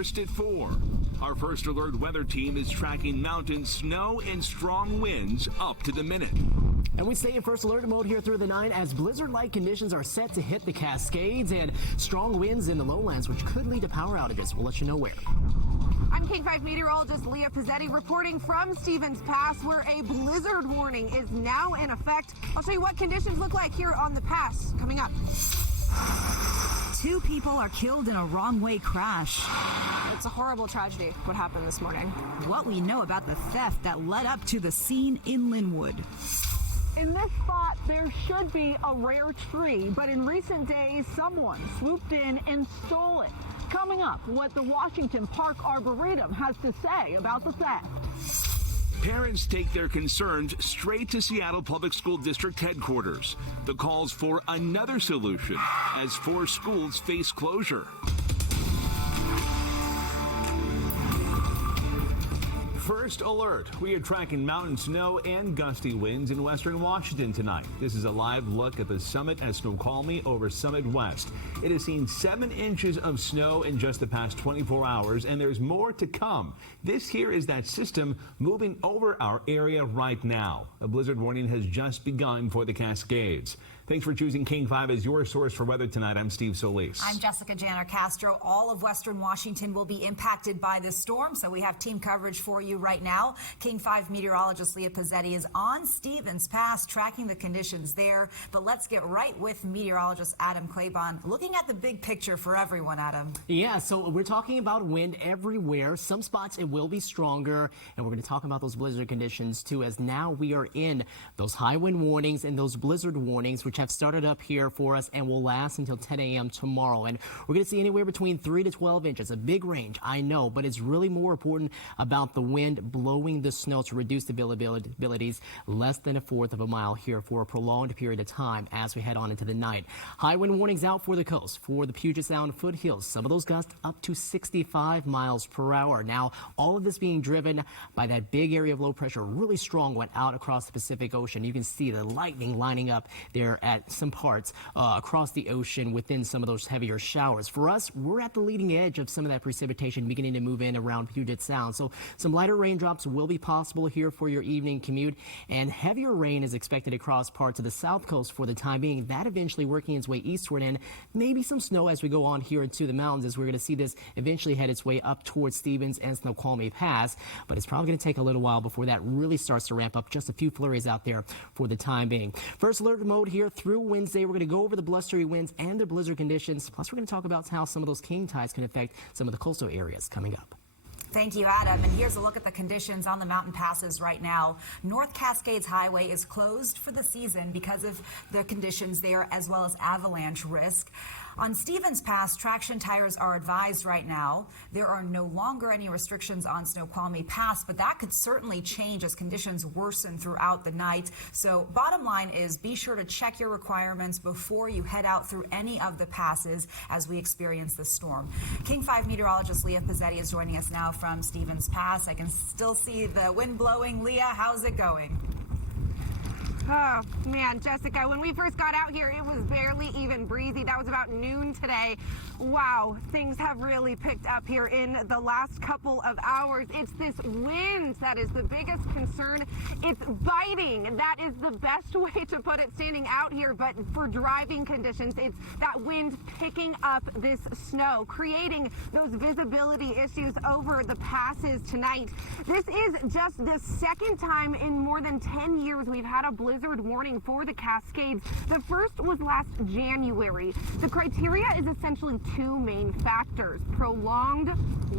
first at 4. Our first alert weather team is tracking mountain snow and strong winds up to the minute. And we stay in first alert mode here through the night as blizzard-like conditions are set to hit the Cascades and strong winds in the lowlands, which could lead to power outages. We'll let you know where. I'm King 5 meteorologist Leah Pizzetti reporting from Stevens Pass, where a blizzard warning is now in effect. I'll show you what conditions look like here on the pass coming up. 2 people are killed in a wrong-way crash. It's a horrible tragedy, what happened this morning. What we know about the theft that led up to the scene in Linwood. In this spot, there should be a rare tree, but in recent days, someone swooped in and stole it. Coming up, what the Washington Park Arboretum has to say about the theft. Parents take their concerns straight to Seattle Public School District headquarters. The calls for another solution as 4 schools face closure. First alert. We are tracking mountain snow and gusty winds in western Washington tonight. This is a live look at the summit at Snoqualmie over Summit West. It has seen 7 inches of snow in just the past 24 hours, and there's more to come. This here is that system moving over our area right now. A blizzard warning has just begun for the Cascades. Thanks for choosing King 5 as your source for weather tonight. I'm Steve Solis. I'm Jessica Janner Castro. All of western Washington will be impacted by this storm, so we have team coverage for you right now. King 5 meteorologist Leah Pizzetti is on Stevens Pass tracking the conditions there. But let's get right with meteorologist Adam Claybon, looking at the big picture for everyone, Adam. Yeah, so we're talking about wind everywhere. Some spots it will be stronger, and we're going to talk about those blizzard conditions too, as now we are in those high wind warnings and those blizzard warnings, which have started up here for us and will last until 10 a.m. tomorrow. And we're going to see anywhere between 3 to 12 inches. A big range, I know, but it's really more important about the wind blowing the snow to reduce the abilities less than 1/4 of a mile here for a prolonged period of time as we head on into the night. High wind warnings out for the coast, for the Puget Sound foothills. Some of those gusts up to 65 miles per hour. Now, all of this being driven by that big area of low pressure, really strong one out across the Pacific Ocean. You can see the lightning lining up there at some parts across the ocean within some of those heavier showers. For us, we're at the leading edge of some of that precipitation beginning to move in around Puget Sound. So some lighter raindrops will be possible here for your evening commute, and heavier rain is expected across parts of the south coast for the time being. That eventually working its way eastward, and maybe some snow as we go on here into the mountains, as we're going to see this eventually head its way up towards Stevens and Snoqualmie Pass. But it's probably going to take a little while before that really starts to ramp up. Just a few flurries out there for the time being. First alert mode here through Wednesday. We're going to go over the blustery winds and the blizzard conditions. Plus, we're going to talk about how some of those king tides can affect some of the coastal areas coming up. Thank you, Adam. And here's a look at the conditions on the mountain passes right now. North Cascades Highway is closed for the season because of the conditions there, as well as avalanche risk. On Stevens Pass, traction tires are advised right now. There are no longer any restrictions on Snoqualmie Pass, but that could certainly change as conditions worsen throughout the night. So bottom line is be sure to check your requirements before you head out through any of the passes as we experience this storm. King 5 meteorologist Leah Pizzetti is joining us now from Stevens Pass. I can still see the wind blowing. Leah, how's it going? Oh, man, Jessica, when we first got out here, it was barely even breezy. That was about noon today. Wow, things have really picked up here in the last couple of hours. It's this wind that is the biggest concern. It's biting. That is the best way to put it standing out here. But for driving conditions, it's that wind picking up this snow, creating those visibility issues over the passes tonight. This is just the second time in more than 10 years we've had a blizzard warning for the Cascades. The first was last January. The criteria is essentially 2 main factors: prolonged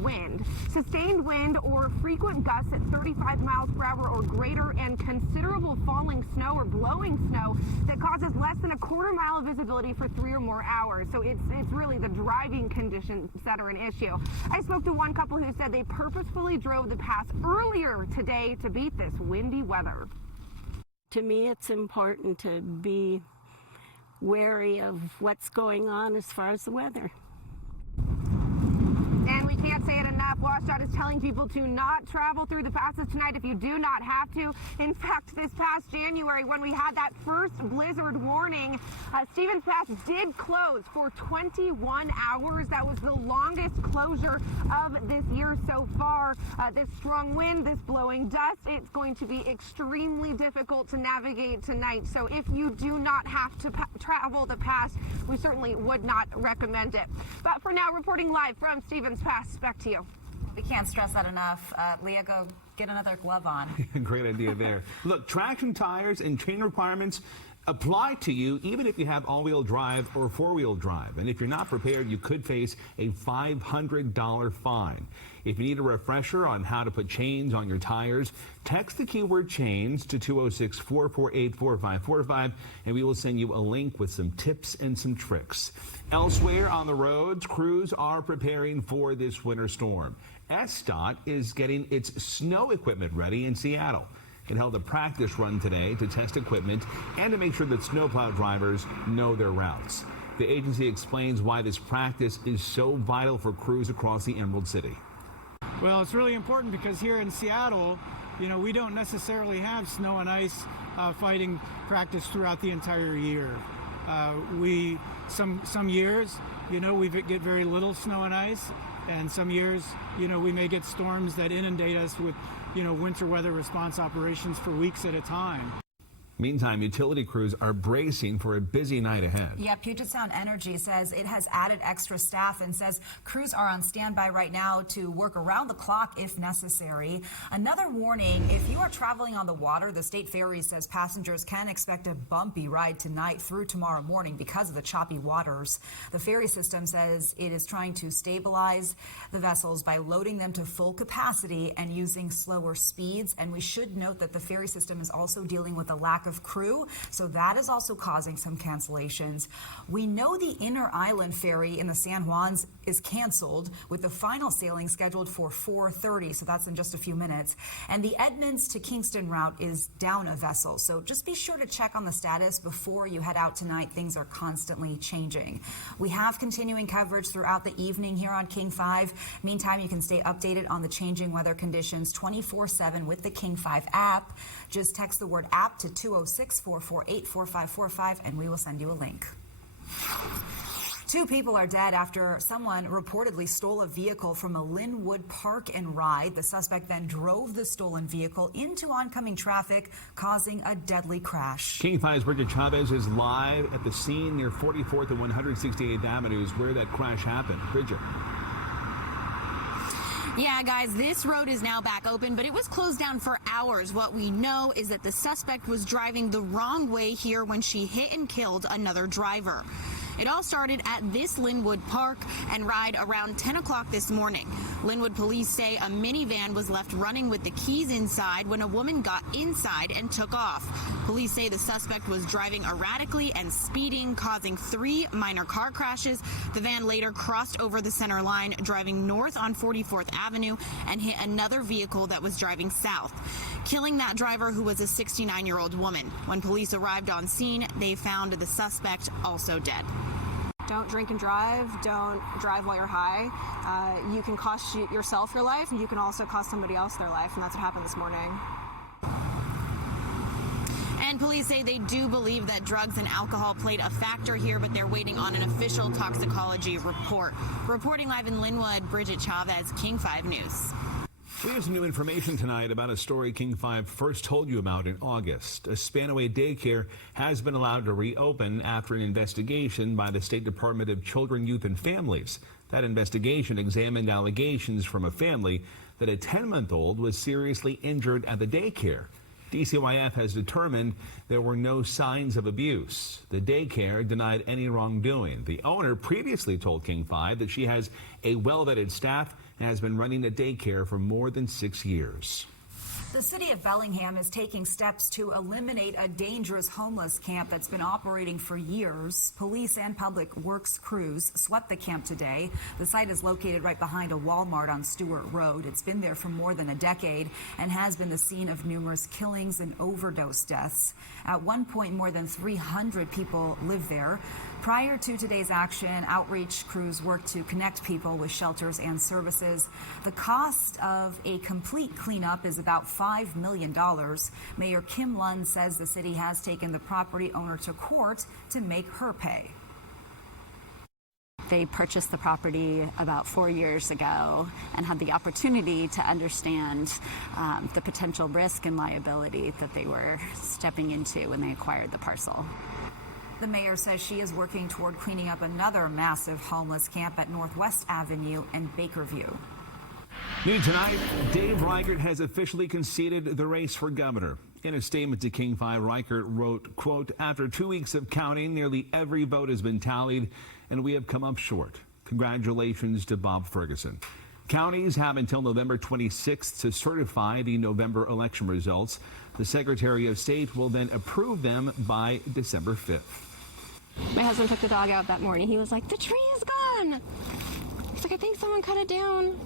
wind, sustained wind or frequent gusts at 35 miles per hour or greater, and considerable falling snow or blowing snow that causes less than 1/4 mile of visibility for 3 or more hours. So it's really the driving conditions that are an issue. I spoke to one couple who said they purposefully drove the pass earlier today to beat this windy weather. To me, it's important to be wary of what's going on as far as the weather. And we can't say it enough. WashDOT is telling people to not travel through the passes tonight if you do not have to. In fact, this past January, when we had that first blizzard warning, Stevens Pass did close for 21 hours. That was the longest closure of this year so far. This strong wind, this blowing dust, it's going to be extremely difficult to navigate tonight. So if you do not have to travel the pass, we certainly would not recommend it. But for now, reporting live from Stevens Pass, back to you. We can't stress that enough. Leah, go get another glove on. Great idea there. Look, traction tires and chain requirements apply to you even if you have all-wheel drive or four-wheel drive. And if you're not prepared, you could face a $500 fine. If you need a refresher on how to put chains on your tires, text the keyword chains to 206-448-4545, and we will send you a link with some tips and some tricks. Elsewhere on the roads, crews are preparing for this winter storm. SDOT is getting its snow equipment ready in Seattle. It held a practice run today to test equipment and to make sure that snowplow drivers know their routes. The agency explains why this practice is so vital for crews across the Emerald City. Well, it's really important because here in Seattle, we don't necessarily have snow and ice fighting practice throughout the entire year. Some years, we get very little snow and ice, and some years, we may get storms that inundate us with, winter weather response operations for weeks at a time. Meantime, utility crews are bracing for a busy night ahead. Yeah, Puget Sound Energy says it has added extra staff and says crews are on standby right now to work around the clock if necessary. Another warning, if you are traveling on the water, the state ferry says passengers can expect a bumpy ride tonight through tomorrow morning because of the choppy waters. The ferry system says it is trying to stabilize the vessels by loading them to full capacity and using slower speeds. And we should note that the ferry system is also dealing with a lack of crew, so that is also causing some cancellations. We know the Inner Island ferry in the San Juans is canceled, with the final sailing scheduled for 4:30, so that's in just a few minutes. And the Edmonds to Kingston route is down a vessel, so just be sure to check on the status before you head out tonight. Things are constantly changing. We have continuing coverage throughout the evening here on King 5. Meantime, you can stay updated on the changing weather conditions 24/7 with the King 5 app. Just text the word app to 206-448-4545 and we will send you a link. 2 people are dead after someone reportedly stole a vehicle from a Linwood Park and Ride. The suspect then drove the stolen vehicle into oncoming traffic, causing a deadly crash. King 5's Bridget Chavez is live at the scene near 44th and 168th Avenues where that crash happened. Bridget. Yeah, guys, this road is now back open, but it was closed down for hours. What we know is that the suspect was driving the wrong way here when she hit and killed another driver. It all started at this Linwood Park and Ride around 10 o'clock this morning. Linwood police say a minivan was left running with the keys inside when a woman got inside and took off. Police say the suspect was driving erratically and speeding, causing 3 minor car crashes. The van later crossed over the center line, driving north on 44th Avenue and hit another vehicle that was driving south, killing that driver, who was a 69-year-old woman. When police arrived on scene, they found the suspect also dead. Don't drink and drive. Don't drive while you're high. You can cost yourself your life, and you can also cost somebody else their life, and that's what happened this morning. And police say they do believe that drugs and alcohol played a factor here, but they're waiting on an official toxicology report. Reporting live in Linwood, Bridget Chavez, King 5 News. We have some new information tonight about a story King 5 first told you about in August. A Spanaway daycare has been allowed to reopen after an investigation by the State Department of Children, Youth and Families. That investigation examined allegations from a family that a 10-month-old was seriously injured at the daycare. DCYF has determined there were no signs of abuse. The daycare denied any wrongdoing. The owner previously told King 5 that she has a well-vetted staff and has been running the daycare for more than 6 years. The city of Bellingham is taking steps to eliminate a dangerous homeless camp that's been operating for years. Police and public works crews swept the camp today. The site is located right behind a Walmart on Stewart Road. It's been there for more than a decade and has been the scene of numerous killings and overdose deaths. At one point, more than 300 people live there. Prior to today's action, outreach crews worked to connect people with shelters and services. The cost of a complete cleanup is about $5 million. Mayor Kim Lund says the city has taken the property owner to court to make her pay. They purchased the property about 4 years ago and had the opportunity to understand the potential risk and liability that they were stepping into when they acquired the parcel. The mayor says she is working toward cleaning up another massive homeless camp at Northwest Avenue and Bakerview. New tonight, Dave Reichert has officially conceded the race for governor. In a statement to King 5, Reichert wrote, quote, "After 2 weeks of counting, nearly every vote has been tallied, and we have come up short. Congratulations to Bob Ferguson." Counties have until November 26th to certify the November election results. The Secretary of State will then approve them by December 5th. My husband took the dog out that morning. He was like, "The tree is gone." He's like, "I think someone cut it down."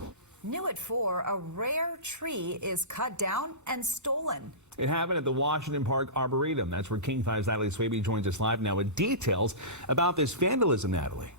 New at 4, a rare tree is cut down and stolen. It happened at the Washington Park Arboretum. That's where King 5's Natalie Swaby joins us live now with details about this vandalism, Natalie.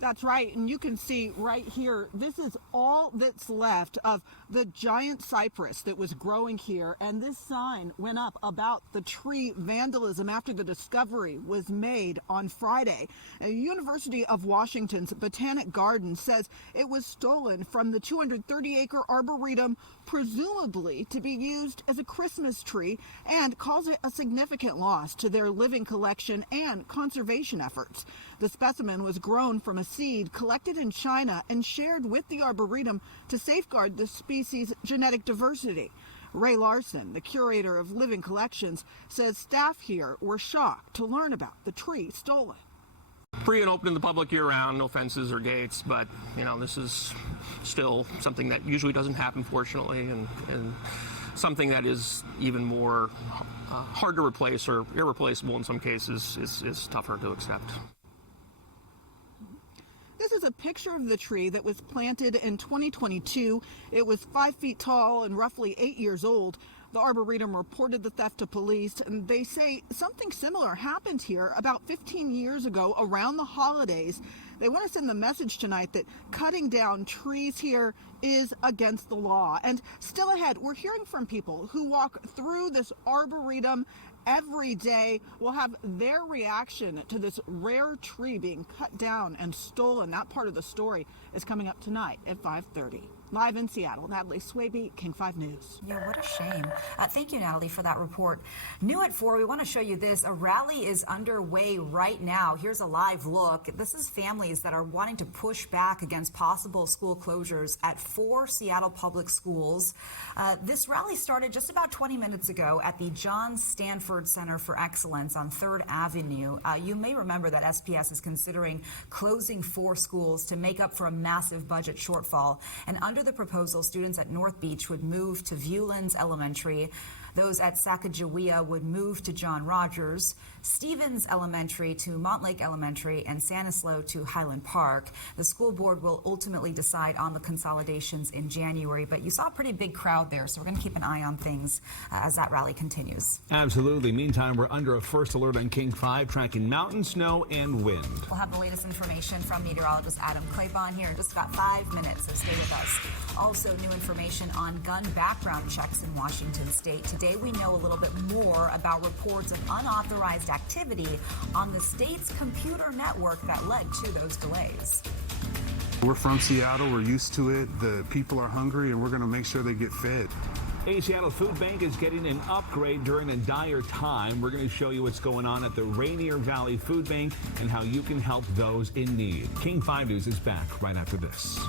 That's right, and you can see right here, this is all that's left of the giant cypress that was growing here, and this sign went up about the tree vandalism after the discovery was made on Friday. The University of Washington's Botanic Garden says it was stolen from the 230-acre arboretum, presumably to be used as a Christmas tree, and calls it a significant loss to their living collection and conservation efforts. The specimen was grown from a seed collected in China and shared with the Arboretum to safeguard the species' genetic diversity. Ray Larson, the curator of living collections, says staff here were shocked to learn about the tree stolen. Free and open to the public year-round, no fences or gates, but, you know, this is still something that usually doesn't happen, fortunately, and something that is even more hard to replace or irreplaceable in some cases is tougher to accept. This is a picture of the tree that was planted in 2022. It was 5 feet tall and roughly 8 years old. The Arboretum reported the theft to police, and they say something similar happened here about 15 years ago around the holidays. They want to send the message tonight that cutting down trees here is against the law. And still ahead, we're hearing from people who walk through this Arboretum every day. We'll have their reaction to this rare tree being cut down and stolen. That part of the story is coming up tonight at 5:30. Live in Seattle, Natalie Swaby, King 5 News. Yeah, what a shame. Thank you, Natalie, for that report. New at 4, we want to show you this. A rally is underway right now. Here's a live look. This is families that are wanting to push back against possible school closures at 4 Seattle public schools. This rally started just about 20 minutes ago at the John Stanford Center for Excellence on 3rd Avenue. You may remember that SPS is considering closing 4 schools to make up for a massive budget shortfall. And under the proposal, students at North Beach would move to Viewlands Elementary. Those at Sacagawea would move to John Rogers, Stevens Elementary to Montlake Elementary, and Stanislaus to Highland Park. The school board will ultimately decide on the consolidations in January, but you saw a pretty big crowd there, so we're going to keep an eye on things as that rally continues. Absolutely. Meantime, we're under a first alert on King 5, tracking mountain, snow, and wind. We'll have the latest information from meteorologist Adam Claybon here in just about 5 minutes, so stay with us. Also, new information on gun background checks in Washington State. Today, we know a little bit more about reports of unauthorized activity on the state's computer network that led to those delays. We're from Seattle. We're used to it. The people are hungry, and we're going to make sure they get fed. A Seattle Food Bank is getting an upgrade during a dire time. We're going to show you what's going on at the Rainier Valley Food Bank and how you can help those in need. King 5 News is back right after this.